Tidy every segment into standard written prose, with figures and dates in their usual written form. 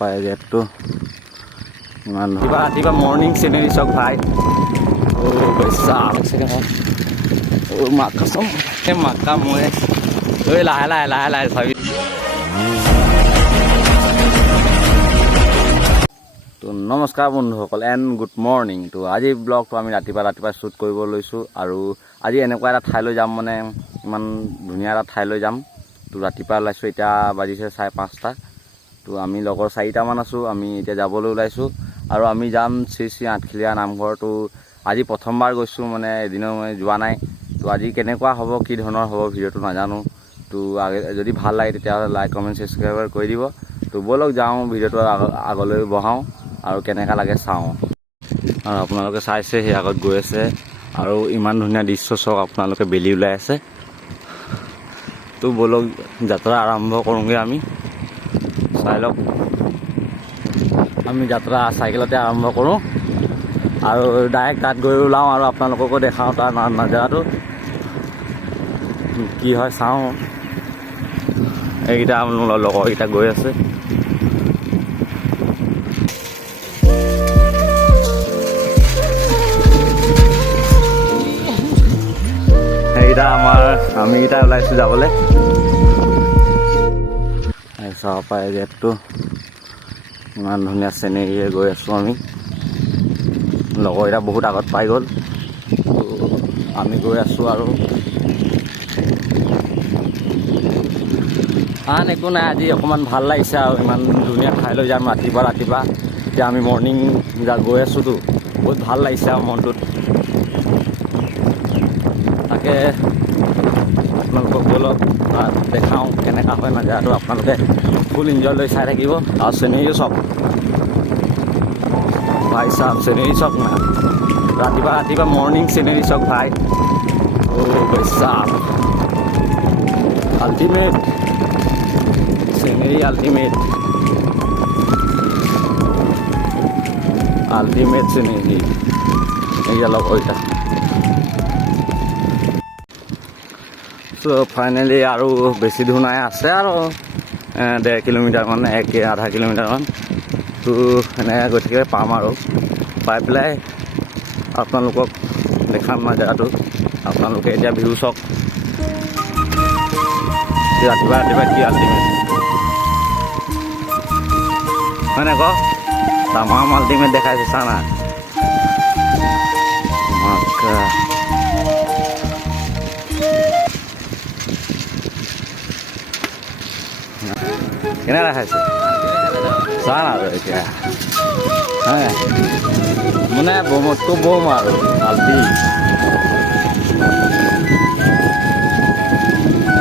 পাই গেটটো ইমান ৰাতিপুৱা মৰ্ণিং চিনেৰী চক ভাই পইচা মাকাচম মাকা মই লাহে লাহে লাহে লাহে চাবি তো নমস্কাৰ বন্ধুসকল এণ্ড গুড মৰ্ণিং। তো আজি ব্লগটো আমি ৰাতিপুৱা শ্বুট কৰিব লৈছোঁ আৰু আজি এনেকুৱা এটা ঠাইলৈ যাম, মানে ইমান ধুনীয়া এটা ঠাইলৈ যাম। তো ৰাতিপুৱা ওলাইছোঁ, এতিয়া বাজিছে 5:30। তো আমি লগৰ 4টামান আছোঁ, আমি এতিয়া যাবলৈ ওলাইছোঁ আৰু আমি যাম শ্ৰী আঠখেলীয়া নামঘৰ। তো আজি প্ৰথমবাৰ গৈছোঁ, মানে এদিনো মই যোৱা নাই। তো আজি কেনেকুৱা হ'ব, কি ধৰণৰ হ'ব ভিডিঅ'টো নাজানো। তো যদি ভাল লাগে তেতিয়াহ'লে লাইক কমেণ্ট ছাবস্ক্ৰাইব কৰি দিব। তো ব'লক যাওঁ, ভিডিঅ'টো আগলৈ বঢ়াওঁ আৰু কেনেকুৱা লাগে চাওঁ। আৰু আপোনালোকে চাইছে সেই আগত গৈ আছে আৰু ইমান ধুনীয়া দৃশ্য চাওক, আপোনালোকে বেলি ওলাই আছে। তো ব'লক যাত্ৰা আৰম্ভ কৰোঁগৈ আমি। চাই লওক, আমি যাত্ৰা চাইকেলতে আৰম্ভ কৰোঁ আৰু ডাইৰেক্ট তাত গৈ ওলাওঁ আৰু আপোনালোককো দেখাওঁ তাৰ নজাৰাটো কি হয় চাওঁ। এইকেইটা লগৰকেইটা গৈ আছে। সেইকেইটা আমি কেইটা ওলাইছোঁ যাবলৈ। চাব পাৰে গেটটো ইমান ধুনীয়া চিনেৰীয়ে গৈ আছোঁ আমি। লগৰকেইটা বহুত আগত পাই গ'ল, আমি গৈ আছোঁ আৰু আন একো নাই। আজি অকণমান ভাল লাগিছে আৰু ইমান ধুনীয়া ঠাইলৈ যাম ৰাতিপুৱা। এতিয়া আমি মৰ্ণিং গৈ আছোঁতো, বহুত ভাল লাগিছে আৰু মনটোত। তাকে আপোনালোকক ব'লক দেখাওঁ কেনেকুৱা হয় নাজানো। আপোনালোকে ফুল এনজয় লৈ চাই থাকিব। আৰু চিনেৰীও চাওক ভাই চাওক, চিনেৰী চাওক না, ৰাতিপুৱা মৰ্ণিং চিনেৰী চাওক ভাই। চাওক আল্টিমেট চিনেৰী, আল্টিমেট চিনেৰী। এইয়া লগৰকেইটা। চ' ফাইনেলি আৰু বেছি দূৰ নাই, আছে আৰু 1.5 কিলোমিটাৰমান, 1.5 কিলোমিটাৰমান। তো এনেকৈ গৈ থাকিলে পাম আৰু পাই পেলাই আপোনালোকক দেখাম জেগাটো। আপোনালোকে এতিয়া ভিউ চাওক, ৰাতিপুৱা কি আল্টিমেট হয় নাই কওক। তামাম আল্টিমেট দেখাইছে চা না। কেনে দেখাইছে চা না আৰু এতিয়া হ্যাঁ, মানে বমতকৈ বম আৰু আল্টি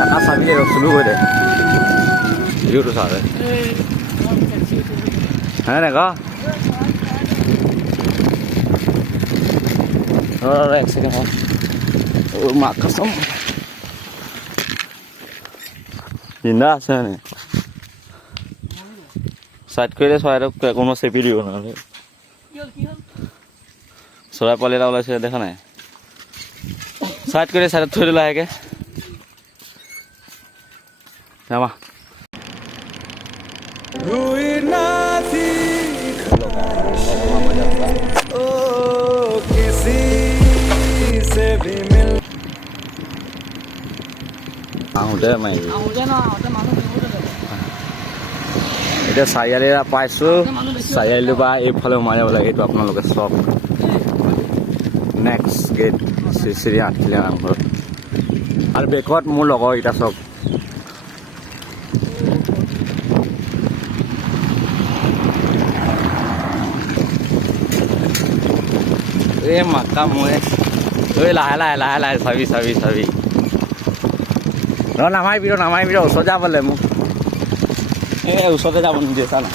এটা চাবি চুলু কৰি দে ভিউটো চাবে হ্যাঁ নে ক। এক সেকেন্ড মা কসম জিন্দা আছে মানে সাইড কৰিলে চৰাইটোক কোনো চেপি দিব নহ'লে। চৰাই পোৱালি এটা ওলাইছে দেখা নাই, চাইড কৰি চাইডত থৈ দিলা লাহেকৈ যাবা। আহোঁতে মাৰি এতিয়া চাৰিআলি পাইছোঁ, চাৰিআলিটোৰ পৰা এইফালে সোমাই যাব লাগে। এইটো আপোনালোকে চাওক, নেক্সট গেট শ্ৰী আঠখেলীয়া নামঘৰ। আৰু বেকত মোৰ লগৰকেইটা চাওক। এই মাকা মই লাহে লাহে চাবি নামাৰিবি ওচৰত যাবলৈ মোক এই ওচৰতে যাব নিদিয়ে চা না।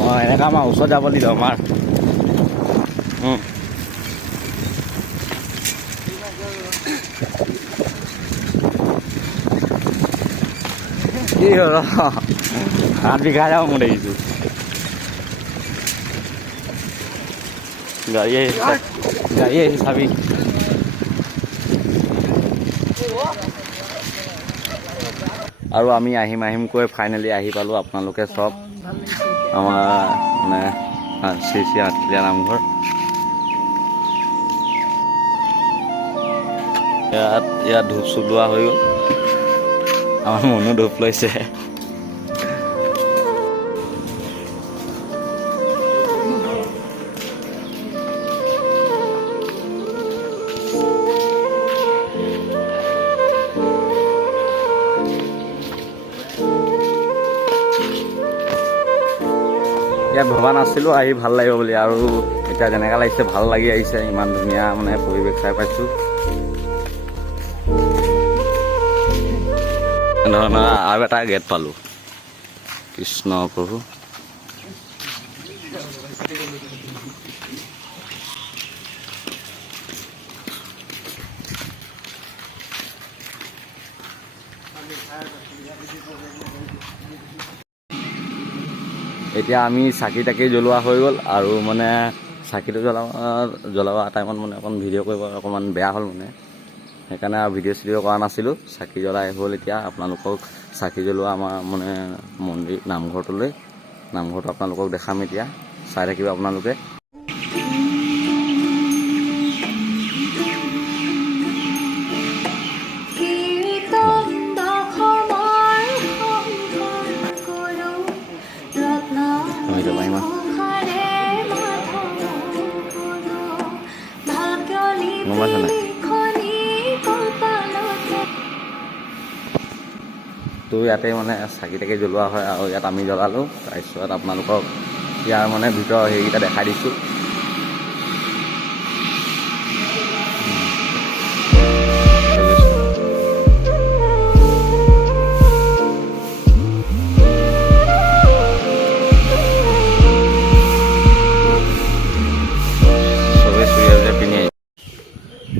অঁ এনেকৈ আমাৰ ওচৰত যাব নিদিয়ে আমাৰ। কি হ'ল হাত বিষাই যাব মই দেখিছোঁ। গাড়ী আহিছে চাবি। আৰু আমি আহিমকৈ ফাইনেলি আহি পালোঁ। আপোনালোকে চব আমাৰ মানে শ্ৰী শ্ৰী আঠখেলীয়া নামঘৰ। ইয়াত ধূপ চুপ লোৱা হৈ গ'ল। আমাৰ মনো ধূপ লৈছে। ইয়াত ভবা নাছিলোঁ আহি ভাল লাগিব বুলি, আৰু এতিয়া যেনেকৈ লাগিছে ভাল লাগি আহিছে। ইমান ধুনীয়া মানে পৰিৱেশ চাই পাইছোঁ। ধৰণৰ আৰু এটা গেট পালোঁ। কৃষ্ণ প্ৰভু। এতিয়া আমি চাকি তাকি জ্বলোৱা হৈ গ'ল, আৰু মানে চাকিটো জ্বলোৱা টাইমত মানে অকণ ভিডিঅ' কৰিব অকণমান বেয়া হ'ল মানে, সেইকাৰণে আৰু ভিডিঅ' চিডিঅ' কৰা নাছিলোঁ। চাকি জ্বলাই হ'ল। এতিয়া আপোনালোকক চাকি জ্বলোৱা আমাৰ মানে মন্দিৰ নামঘৰটোলৈ, নামঘৰটো আপোনালোকক দেখাম। এতিয়া চাই থাকিব আপোনালোকে। তো ইয়াতে মানে চাকি তাকি জ্বলোৱা হয়, আৰু ইয়াত আমি জ্বলালোঁ। তাৰপিছত আপোনালোকক ইয়াৰ মানে ভিতৰৰ হেৰিকেইটা দেখাই দিছোঁ।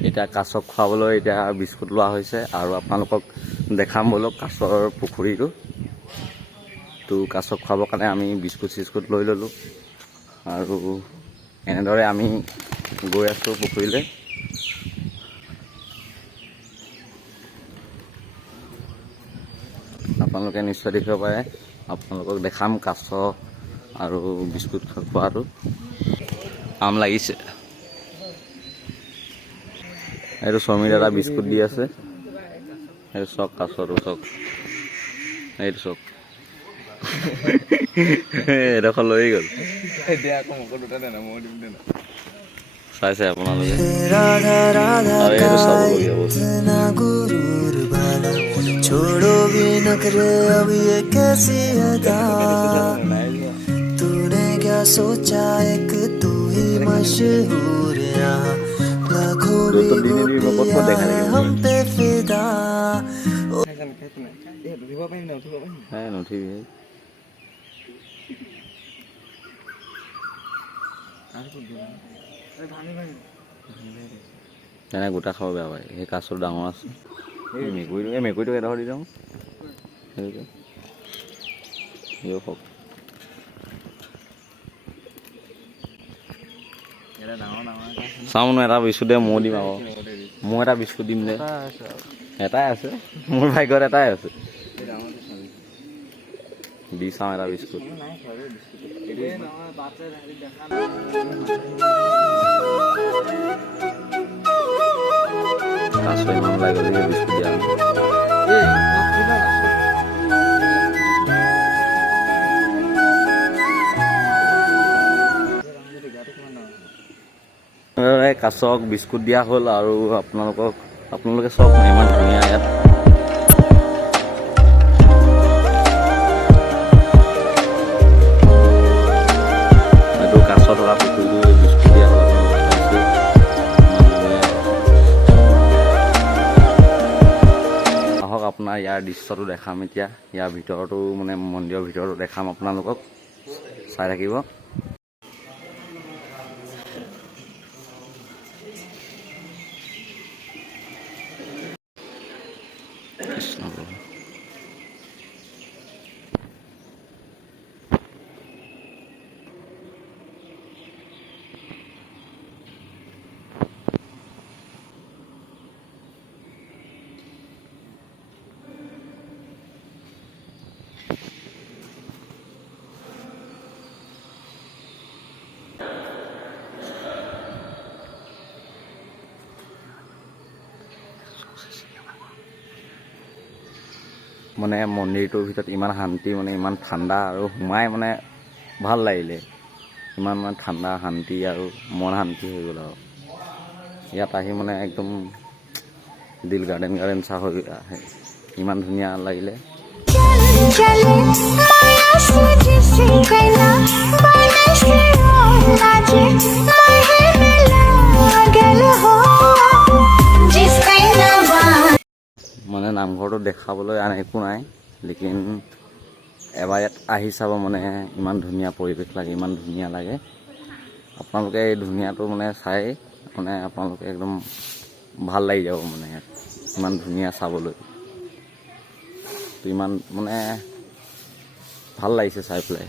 এতিয়া কাছক খুৱাবলৈ এতিয়া বিস্কুট লোৱা হৈছে, আৰু আপোনালোকক দেখাম বলক কাছৰ পুখুৰীটো। তো কাছক খুৱাবৰ কাৰণে আমি বিস্কুট চিস্কুট লৈ ল'লোঁ, আৰু এনেদৰে আমি গৈ আছোঁ পুখুৰীলৈ। আপোনালোকে নিশ্চয় দেখিব পাৰে। আপোনালোকক দেখাম কাছ আৰু বিস্কুট খোৱাটো। আম লাগিছে। এইটো সমীৰ দাদা বিস্কুট দি আছে। এইটো চক কাছটো চক, এইটো চক এডোখৰ লৈ গ'ল। চাইছে আপোনালোকে, আৰু এইটো চাবলগীয়া বস্তু। तूने क्या सोचा एक तू ही मशहूर लाखों हम पे फिदा। তেনে গোটা খাব বেয়া পায়। সেই কাছটো ডাঙৰ আছে। মেকুৰীটো এডোখৰ দি দিওঁ। চাওঁ ন, এটা বিস্কুট দে, ময়ো দিম আকৌ। মই এটা বিস্কুট দিম দে। এটাই আছে মোৰ ভাগ্যত, এটাই আছে। দি চাওঁ এটা বিস্কুট। কাছ ইমান ওলাই গ'লে বিস্কুট দিয়া কাছক বিস্কুট দিয়া হ'ল, আৰু আপোনালোকে চব ইমান ধুনীয়া ইয়াত। এইটো কাছ থকা পুখুৰীটো বিস্কুট দিয়া হ'ল। আহক আপোনাৰ ইয়াৰ দৃশ্যটো দেখাম এতিয়া। ইয়াৰ ভিতৰতো মানে মন্দিৰৰ ভিতৰতো দেখাম আপোনালোকক, চাই থাকিব। কৃষ্ণ প্ৰভু। মানে মন্দিৰটোৰ ভিতৰত ইমান শান্তি, মানে ইমান ঠাণ্ডা আৰু সোমাই মানে ভাল লাগিলে। ইমান মানে ঠাণ্ডা শান্তি আৰু মন শান্তি হৈ গ'ল আৰু ইয়াত আহি মানে একদম দিল গাৰ্ডেন চাহ হৈ আহে, ইমান ধুনীয়া লাগিলে। মানে নামঘৰটো দেখাবলৈ আন একো নাই, লেকিন এবাৰ ইয়াত আহি চাব, মানে ইমান ধুনীয়া পৰিৱেশ লাগে, ইমান ধুনীয়া লাগে। আপোনালোকে এই ধুনীয়াটো মানে চাই মানে আপোনালোকে একদম ভাল লাগি যাব, মানে ইয়াত ইমান ধুনীয়া চাবলৈ। তো ইমান মানে ভাল লাগিছে চাই পেলাই,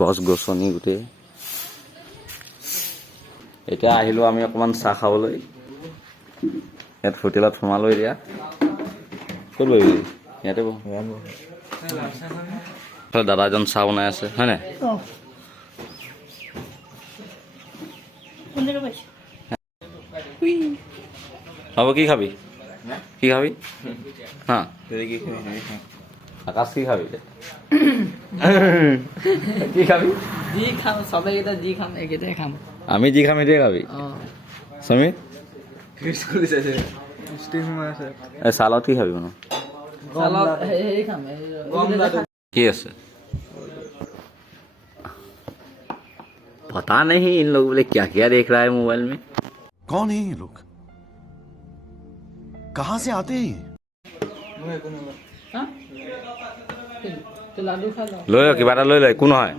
গছ গছনি গোটেই। এতিয়া আহিলোঁ আমি অকণমান চাহ খাবলৈ, ইয়াত হোটেলত সোমালোঁ। এতিয়া ক'ত বহিবি? ইয়াতে বহ। দাদা এজন চাহ বনাই আছে, হয় নাই? হ'ব, কি খাবি? কি খাবি? হা, আকাশ কি খাবি? কি খাবি? যি খাম সবেইকেইটা যি খাম একেইটাই খাম। আমি যি খাম সেইটোৱে খাবি? সমীৰ চালত কি খাবি? মানে কি আছে पता नहीं इन लोग बोले क्या क्या देख रहा है मोबाइल में। कौन है ये लोग, कहाँ से आते हैं? লৈ ল, কিবা এটা লৈ ল, একো নহয়।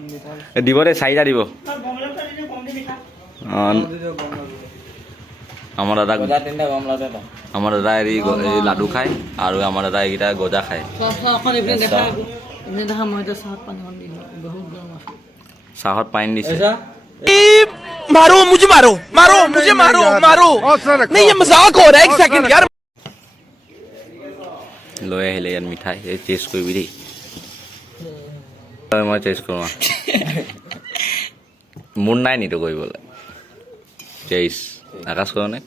দিব দে, 4টা দিব। আমাৰ দাদা হেৰি লাডু খায় আৰু আমাৰ দাদা এইকেইটা গজা খায়। চাহত পানী দিছে। मारो मुझे, मारो मारो मुझे, मारो मारो। नहीं ये मजाक हो रहा है, एक सेकंड यार। লৈ আহিলে ইয়াত মিঠাই, এই টেষ্ট কৰিবি দেই। মই টেষ্ট কৰোঁ, মোৰ নাই নিতো কৰিবলৈ। টেষ্ট আকাশ কৰোঁ নে?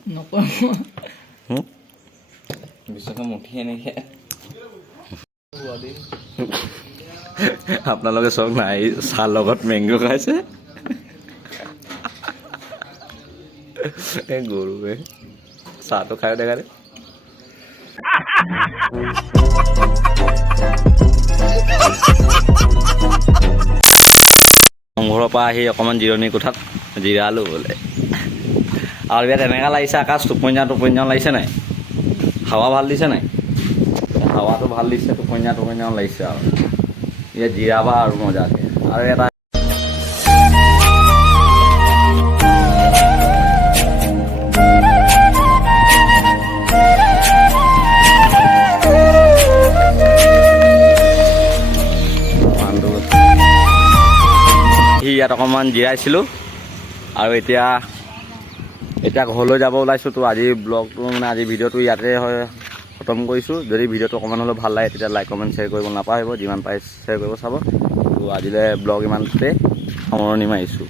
আপোনালোকে চব নাই, চাহ লগত মেংগ' খাইছে। এই গৰুৱে চাহটো খাই দেখা দে। ঘৰৰ পৰা আহি অকণমান জিৰণি কোঠাত জিৰালোঁ বোলে। আৰু ইয়াত এনেকুৱা লাগিছে আকাশ, টোপনীয়া লাগিছে নাই? হাৱা ভাল দিছে নাই? হাৱাটো ভাল দিছে, টোপনীয়া লাগিছে আৰু ইয়াত জিৰাবা আৰু মজাকে। আৰু এটা ইয়াত অকণমান জিৰাইছিলোঁ আৰু এতিয়া ঘৰলৈ যাব ওলাইছোঁ। তো আজি ব্লগটো মানে আজি ভিডিঅ'টো ইয়াতে খতম কৰিছোঁ। যদি ভিডিঅ'টো অকণমান হ'লেও ভাল লাগে তেতিয়া লাইক কমেণ্ট শ্বেয়াৰ কৰিব নাপাহৰিব, যিমান পাৰে শ্বেয়াৰ কৰিব চাব। তো আজিলৈ ব্লগ ইমানতে সামৰণি মাৰিছোঁ।